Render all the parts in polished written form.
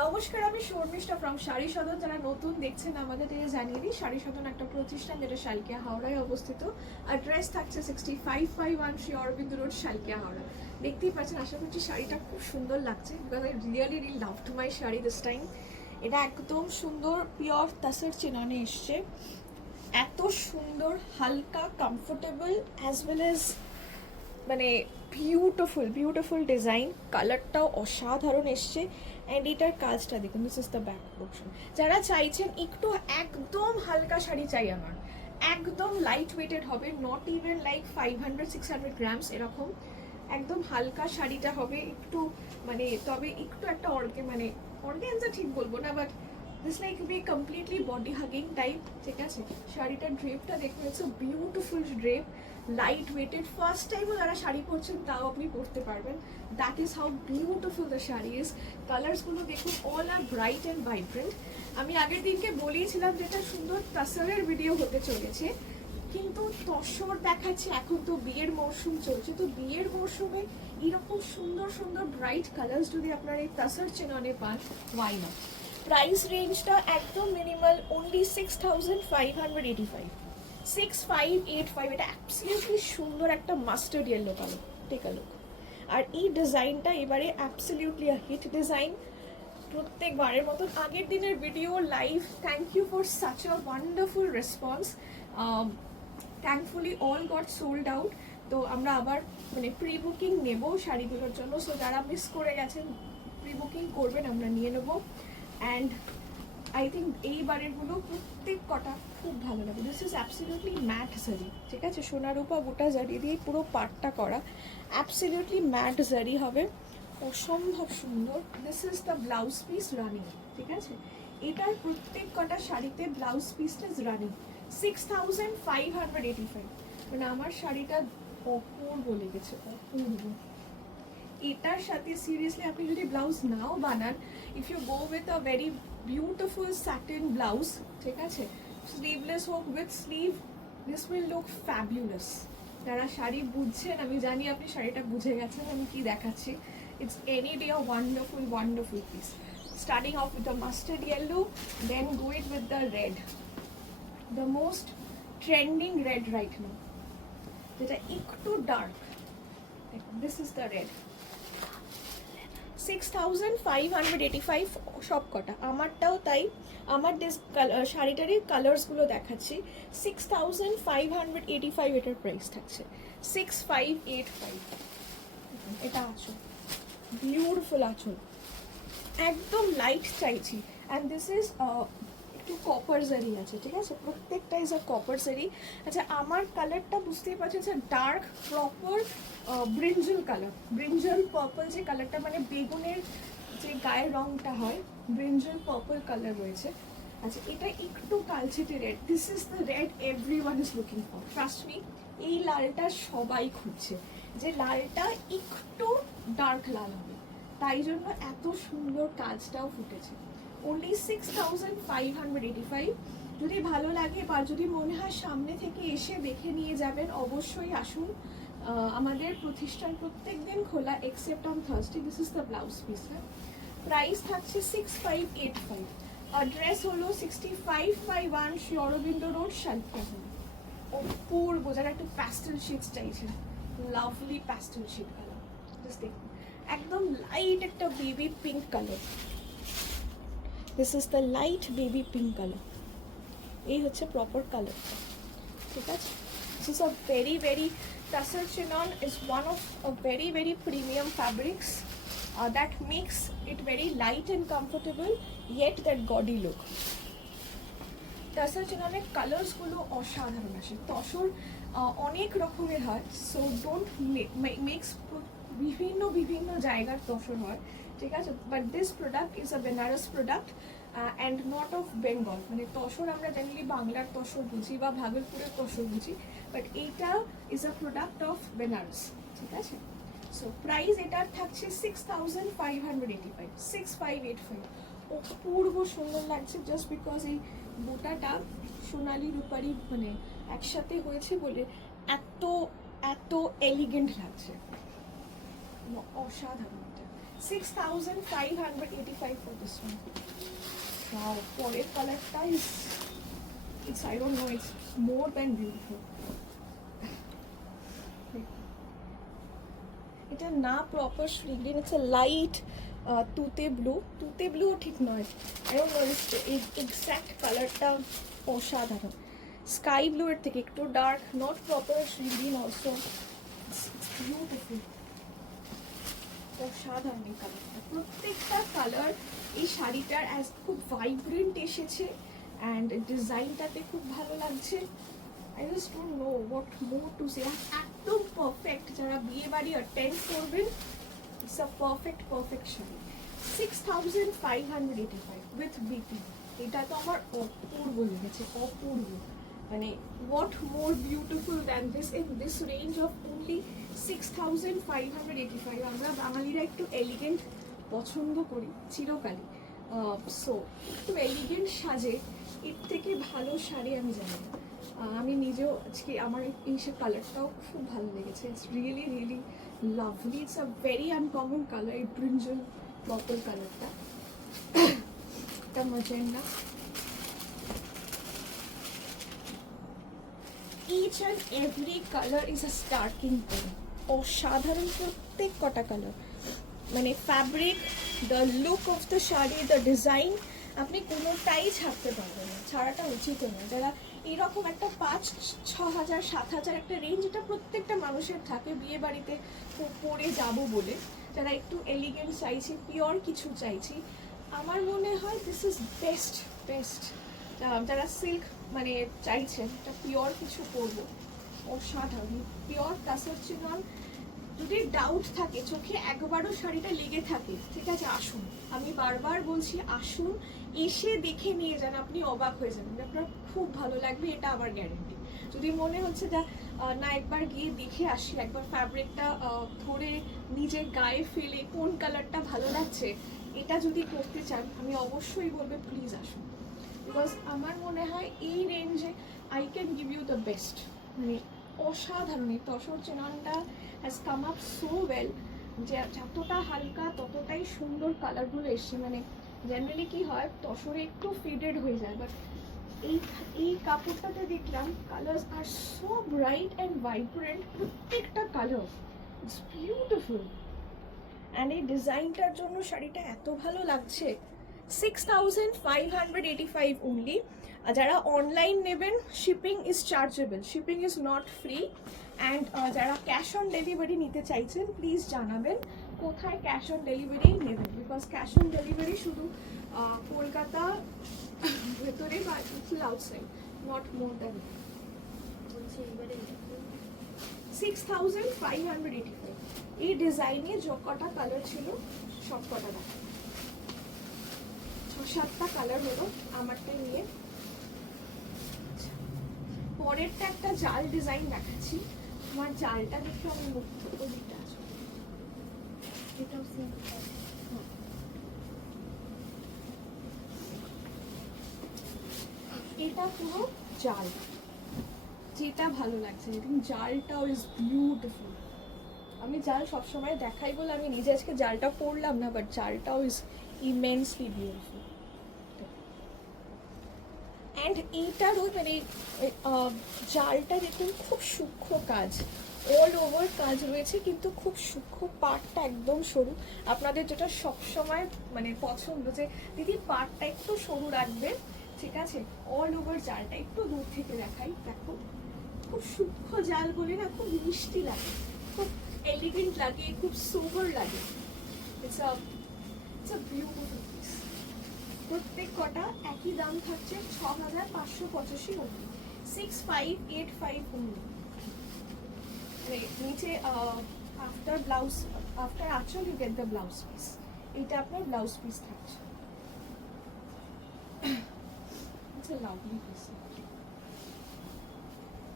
নমস্কার, আমি শর্মিষ্ঠা ফ্রম শাড়ি সদন। যারা নতুন দেখছেন আমাদের জানিয়ে দিই, শাড়ি সদন একটা প্রতিষ্ঠান যেটা শালকিয়া হাওড়ায় অবস্থিত। অ্যাড্রেস থাকছে 6551 শ্রী অরবিন্দ রোড, শালকিয়া হাওড়া। দেখতেই পাচ্ছেন, আশা করছি শাড়িটা খুব সুন্দর লাগছে, because I really loved my sari this time. এটা একদম সুন্দর পিওর তাসের চিননে এসছে, এত সুন্দর, হালকা, কমফোর্টেবল অ্যাজ ওয়েল অ্যাজ মানে বিউটিফুল ডিজাইন। কালারটাও অসাধারণ এসছে। অ্যান্ড এটার কাজটা দেখুন, this is the back portion. যারা চাইছেন একটু একদম হালকা শাড়ি চাই আমার, একদম লাইট ওয়েটেড হবে, নট ইভেন লাইক 500-600 গ্রামস এরকম, একদম হালকা শাড়িটা হবে একটু মানে, তবে একটু একটা অর্গানজা ঠিক বলবো না, but this like be completely body hugging type. ঠিক আছে, শাড়িটার ড্রেপটা দেখুন, it's a beautiful drape, light weighted. First টাইমও যারা শাড়ি পরছেন তাও আপনি পরতে পারবেন। That is how beautiful the sari is. কালার্সগুলো দেখুন, all are bright and vibrant. আমি আগের দিনকে বলেছিলাম যে এটা সুন্দর তাসরের ভিডিও হতে চলেছে, কিন্তু তসর দেখাচ্ছে। এখন তো বিয়ের মরশুম চলছে, তো বিয়ের মরশুমে এরকম সুন্দর সুন্দর ব্রাইট কালার্স যদি আপনারা এই তাসর চেননে পান, ওয়াই নট। প্রাইস রেঞ্জটা একদম মিনিমাল, অনলি 6585, 6585। এটা অ্যাবসলিউটলি সুন্দর একটা mustard yellow colour, take a look. আর এই ডিজাইনটা এবারে অ্যাবসলিউটলি আ হিট ডিজাইন। প্রত্যেকবারের মতন আগের দিনের video live, thank you for such a wonderful response. Thankfully all got sold out. তো আমরা আবার মানে প্রি বুকিং নেবো শাড়িগুলোর জন্য। সো যারা মিস করে গেছেন, প্রি বুকিং করবেন, আমরা নিয়ে নেবো। অ্যান্ড আই থিঙ্ক এইবারেরগুলো প্রত্যেক কটা খুব ভালো লাগে। দিস ইজ অ্যাবসলিউটলি ম্যাট জারি, ঠিক আছে, সোনারূপা গোটা জারি দিয়ে পুরো পাটটা করা, অ্যাবসলিউটলি ম্যাট জারি হবে, অসম্ভব সুন্দর। This is the blouse piece running, ঠিক আছে। এটার প্রত্যেক কটা শাড়িতে ব্লাউজ পিসটা ইজ রানিং। 6585, মানে আমার শাড়িটা অপূর্ব লেগেছে, অপূর্ব। এটার সাথে সিরিয়াসলি আপনি যদি ব্লাউজ নাও বানান, if you go with a very beautiful satin blouse, ঠিক আছে, স্লিভলেস হোক with sleeve, this will look fabulous. যারা শাড়ি বুঝছেন, আমি জানি আপনি শাড়িটা বুঝে গেছেন আমি কি দেখাচ্ছি। It's any day a wonderful piece. Starting off with the mustard yellow, then go it with the red, the most trending red right now, যেটা একটু ডার্ক। দেখুন, দিস ইজ দ্য রেড। 6585 সব কটা, আমারটাও তাই। আমার শাড়িটারই কালার্সগুলো দেখাচ্ছি। 6585 এটার প্রাইস থাকছে, 6585। এটা আঁচল, বিউটিফুল আঁচল, একদম লাইট চাইছি। অ্যান্ড দিস ইজ একটু কপার জারি আছে, ঠিক আছে, প্রত্যেকটা ইজ আ কপার জারি। আচ্ছা, আমার কালারটা বুঝতেই পারছেন sir, dark proper brinjal colour, brinjal purple যে কালারটা, মানে বেগুনের যে গায়ের রংটা হয়, ব্রিঞ্জল পার্পল কালার রয়েছে। আচ্ছা, এটা একটু কালচেটে red. This is the red everyone is looking for, trust me. এই লালটা সবাই খুঁজছে, যে লালটা একটু ডার্ক লাল হবে, তাই জন্য এত সুন্দর কাজটাও ফুটেছে। only 6585। যদি ভালো লাগে বা যদি মনে হয় সামনে থেকে এসে দেখে নিয়ে যাবেন, অবশ্যই আসুন। আমাদের প্রতিষ্ঠান প্রত্যেক দিন খোলা except on Thursday. This is the blouse piece. Price থাকছে 6585। অ্যাড্রেস হলো 6551 শ্রী অরবিন্দ রোড, শালকিয়া। অপূর্ব, যারা একটু প্যাস্টেল শেডস চাইছেন, lovely pastel shade colour, just দেখুন, একদম লাইট একটা baby pink colour. This is the light baby pink colour. এই হচ্ছে প্রপার কালারটা, ঠিক আছে। This is a very Tassar chinon is one of a very premium fabrics that makes it very light and comfortable, yet that gaudy look. Tassar chinoনের কালার্সগুলো অসাধারণ আসে। তসর অনেক রকমের হয়, সো ডোন্ট মেক্স বিভিন্ন জায়গার তসর হয়, ঠিক আছে। But this product is a Banaras product and not of Bengal. মানে তসর আমরা জেনারেলি বাংলার তসর বুঝি বা ভাগলপুরের তসর বুঝি, বাট এইটা is a product of Banaras, ঠিক আছে। সো প্রাইস এটার থাকছে 6585, 6585। অপূর্ব সুন্দর লাগছে, জাস্ট বিকজ এই গোটাটা সোনালি রূপারি মানে একসাথে হয়েছে বলে এত এত এলিগেন্ট লাগছে, অসাধারণ। 6585 for this one. Wow, পরের কালারটা is, it's I don't know, it's more than beautiful. এটা না proper Shri green, it's a light তুতে ব্লু, তুতে ব্লু ঠিক নয়, আই ডোন্ট নো এক্স্যাক্ট কালারটা অসাধারণ। স্কাই ব্লু এর থেকে একটু dark, not proper Shri green also, beautiful, অসাধারণ এই কালারটা। প্রত্যেকটা কালার এই শাড়িটার অ্যাজ খুব ভাইব্রেন্ট এসেছে অ্যান্ড ডিজাইনটাতে খুব ভালো লাগছে। I just don't know what more to say. একদম পারফেক্ট, যারা বিয়ে বাড়ি অ্যাটেন্ড করবেন, it's a perfect sari. 6585 with বিটি, এটা তো আমার অপূর্ব লেগেছে, অপূর্ব। মানে what more beautiful than this in this range of only 6585? আমরা বাঙালিরা একটু এলিগেন্ট পছন্দ করি চিরকালই, সো একটু এলিগেন্ট সাজে এর থেকে ভালো শাড়ি আমি জানি না। আমি নিজেও আজকে আমার এই সে কালারটাও খুব ভালো লেগেছে, it's really really lovely, it's a very uncommon colour, এই ব্রিঞ্জল পার্পল কালারটা, এটা magenta. Each and every colour is a striking point, অসাধারণ প্রত্যেক কটা কালার। মানে fabric, the look of the sari, the design, আপনি কোনোটাই ছাড়তে পারবেন না, ছাড়াটা উচিত নয়। যারা এরকম একটা 5-6 হাজার 7 হাজার একটা রেঞ্জ, এটা প্রত্যেকটা মানুষের থাকে বিয়ে বাড়িতে পরে যাব বলে, যারা একটু এলিগেন্ট চাইছি, পিওর কিছু চাইছি, আমার মনে হয় দিস ইজ বেস্ট। যারা সিল্ক মানে চাইছেন একটা পিওর কিছু পরবো, অসাধারণ পিওর টাসের চিনন। যদি ডাউট থাকে, চোখে একবারও শাড়িটা লেগে থাকে, ঠিক আছে, আসুন, আমি বারবার বলছি আসুন, এসে দেখে নিয়ে যান, আপনি অবাক হয়ে যাবেন, আপনার খুব ভালো লাগবে, এটা আমার গ্যারেন্টি। যদি মনে হচ্ছে না একবার গিয়ে দেখে আসি, একবার ফ্যাব্রিকটা ধরে নিজের গায়ে ফেলে কোন কালারটা ভালো লাগছে, এটা যদি করতে চান, আমি অবশ্যই বলবো প্লিজ আসুন। বিকজ আমার মনে হয় এই রেঞ্জে I can give you the best. মানে অসাধারণ, এই তসর চেনানটা has come up so well, যে যতটা হালকা ততটাই সুন্দর কালারগুলো এসছে। মানে জেনারেলি কি হয়, তসরে একটু ফেডেড হয়ে যায়, বাট এই কাপড়টাতে দেখলাম colours are so bright and vibrant, প্রত্যেকটা কালার ইটস বিউটিফুল। অ্যান্ড এই ডিজাইনটার জন্য শাড়িটা এত ভালো লাগছে। 6585 অনলি। যারা অনলাইন নেবেন, shipping is chargeable, shipping is not free. And যারা ক্যাশ অন ডেলিভারি নিতে চাইছেন, প্লিজ জানাবেন কোথায় ক্যাশ অন ডেলিভারি নেবেন, বিকজ ক্যাশ অন ডেলিভারি শুধু কলকাতা ভেতরে বা আউটসাইড, নট মোর দ্যান। 6585 এই ডিজাইনে যে কটা কালার ছিল সব কটা দেখা, 6-7টা কালার হলো আমারটা নিয়ে। পরেরটা একটা জাল ডিজাইন দেখাচ্ছি, আমার জালটা দেখে আমি মুগ্ধ। ওইটা আছে, এটাও সেম। এটা পুরো জাল, যেটা ভালো লাগছে, জালটাও ইজ বিউটিফুল। আমি জাল সবসময় দেখাই বলে আমি নিজে আজকে জালটা পরলাম না, বাট জালটাও ইজ ইমেন্সলি বিউটিফুল। অ্যান্ড এইটারও মানে জালটা দেখুন খুব সূক্ষ্ম কাজ, অল ওভার কাজ রয়েছে, কিন্তু খুব সূক্ষ্ম, পাটটা একদম সরু। আপনাদের যেটা সবসময় মানে পছন্দ যে দিদি পাটটা একটু সরু রাখবেন, ঠিক আছে, অল ওভার জালটা একটু দূর থেকে দেখাই, দেখো খুব সূক্ষ্ম জাল বলে না, খুব মিষ্টি লাগে, খুব এলিগেন্ট লাগে, খুব সোবার লাগে। It's a beautiful piece. প্রত্যেক কটা একই দাম থাকছে 6585 অবধি, 6585 অনলি। নিচে আফটার ব্লাউজ, আফটার আঁচল you get the blouse piece, এটা আপনার ব্লাউজ পিস থাকছে। লাভলি পিস,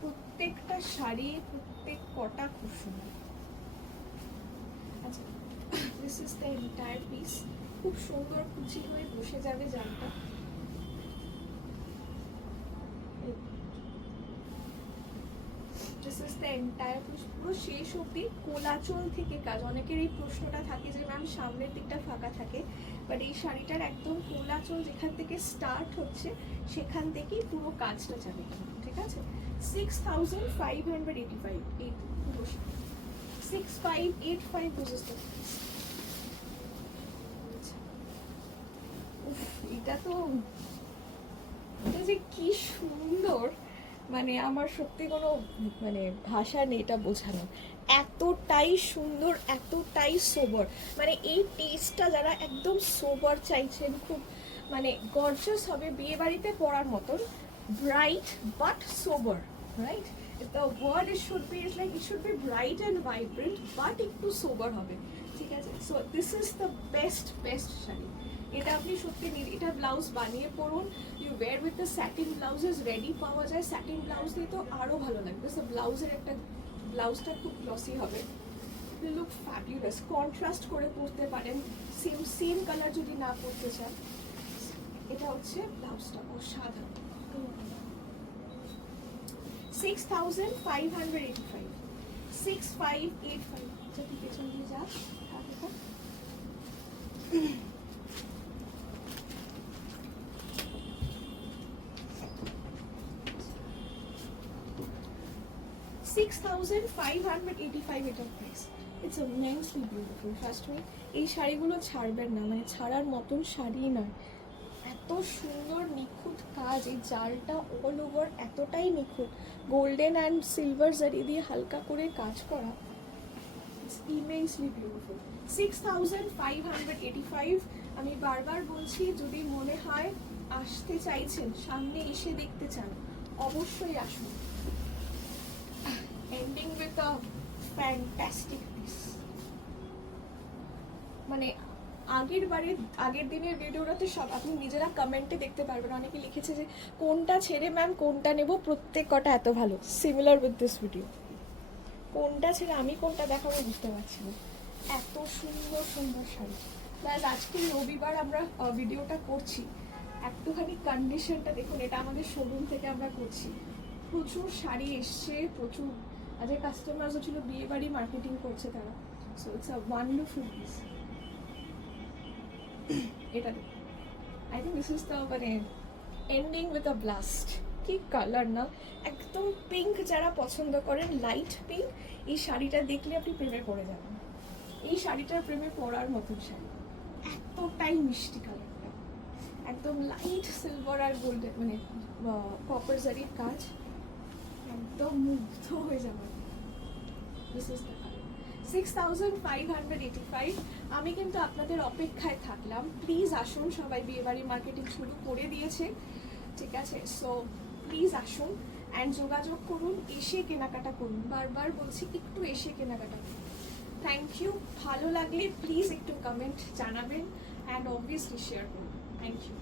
প্রত্যেকটা শাড়ি প্রত্যেক কটা খুব সুন্দর। আচ্ছা, this is the entire piece, খুব সুন্দর কুচি হয়ে বসে যাবে জালটা। দিস ইজ দ্য এন্টায়ার পুরো শেষ অবধি কোলাচল থেকে কাজ। অনেকের এই প্রশ্নটা থাকে যে ম্যাম সামনের দিকটা ফাঁকা থাকে, বাট এই শাড়িটার একদম কোলাচল যেখান থেকে স্টার্ট হচ্ছে সেখান থেকেই পুরো কাজটা যাবে, ঠিক আছে। 6585 এই পুরো 6585 বুঝেছ তো। এটা তো এটা যে কি সুন্দর, মানে আমার সত্যি কোনো মানে ভাষা নেই এটা বোঝানো। এতটাই সুন্দর, এতটাই সোবার, মানে এই টেস্টটা যারা একদম সোবার চাইছেন, খুব মানে গর্জাস হবে, বিয়ে বাড়িতে পরার মতন, bright but sober, right? The word it should be, it's like it should be bright and vibrant but একটু সোবার হবে, ঠিক আছে। So this is the best sari. এটা আপনি সত্যি এটা ব্লাউজ বানিয়ে পরুন, you wear with the satin blouses ready পাওয়া যায়, স্যাটিন ব্লাউজ দিয়ে তো আরও ভালো লাগবে। সো ব্লাউজের একটা ব্লাউজটা খুব গ্লসি হবে, লুক ফ্যাবুলাস, কন্ট্রাস্ট করে পরতে পারেন, সেম কালার যদি না পরতে চান। এটা হচ্ছে ব্লাউজটা অসাধারণ। 6585 6585 যদি পেছন দিয়ে যাস দেখো। $6,585 এটার price. It's immensely beautiful, trust me. এই শাড়িগুলো ছাড়বেন না, মানে ছাড়ার মতন শাড়ি নয়, এত সুন্দর নিখুঁত কাজ। এই জালটা অল ওভার এতটাই নিখুঁত, গোল্ডেন অ্যান্ড সিলভার জারি দিয়ে হালকা করে কাজ করা, ইটস ইমেন্সলি বিউটিফুল। 6585। আমি বারবার বলছি, যদি মনে হয় আসতে চাইছেন, সামনে এসে দেখতে চান, অবশ্যই আসুন। Ending with a fantastic piece. মানে আগের দিনের ভিডিওটাতে সব আপনি নিজেরা কমেন্টে দেখতে পারবেন, অনেকে লিখেছে যে কোনটা ছেড়ে ম্যাম কোনটা নেব, প্রত্যেক কটা এত ভালো। সিমিলার উইথ দিস ভিডিও, কোনটা ছেড়ে আমি কোনটা দেখাবো বুঝতে পারছি না, এত সুন্দর সুন্দর শাড়ি। প্লাস আজকে রবিবার আমরা ভিডিওটা করছি, একটুখানি কন্ডিশনটা দেখুন, এটা আমাদের শোরুম থেকে আমরা করছি, প্রচুর শাড়ি এসছে, প্রচুর আজকে কাস্টমার্সও ছিল, বিয়ে বাড়ি মার্কেটিং করছে তারা। So it's a wonderful piece. এটা I think this is the মানে এন্ডিং উইথ আ ব্লাস্ট। কি কালার না, একদম পিঙ্ক, যারা পছন্দ করেন লাইট পিঙ্ক, এই শাড়িটা দেখলে আপনি প্রেমে পড়ে যাবেন। এই শাড়িটার প্রেমে পড়ার মতন শাড়ি, এতটাই মিষ্টি কালারটা, একদম লাইট সিলভার আর গোল্ডেন মানে কপার জারির কাজ, একদম মুগ্ধ হয়ে যাবেন। This is the colour. 6585। আমি কিন্তু আপনাদের অপেক্ষায় থাকলাম, প্লিজ আসুন সবাই, বিয়েবাড়ি মার্কেটিং শুরু করে দিয়েছে, ঠিক আছে। সো প্লিজ আসুন অ্যান্ড যোগাযোগ করুন, এসে কেনাকাটা করুন, বারবার বলছি একটু এসে কেনাকাটা করুন। Thank you. ভালো লাগলে প্লিজ একটু কমেন্ট জানাবেন অ্যান্ড অবভিয়াসলি শেয়ার করুন। Thank you.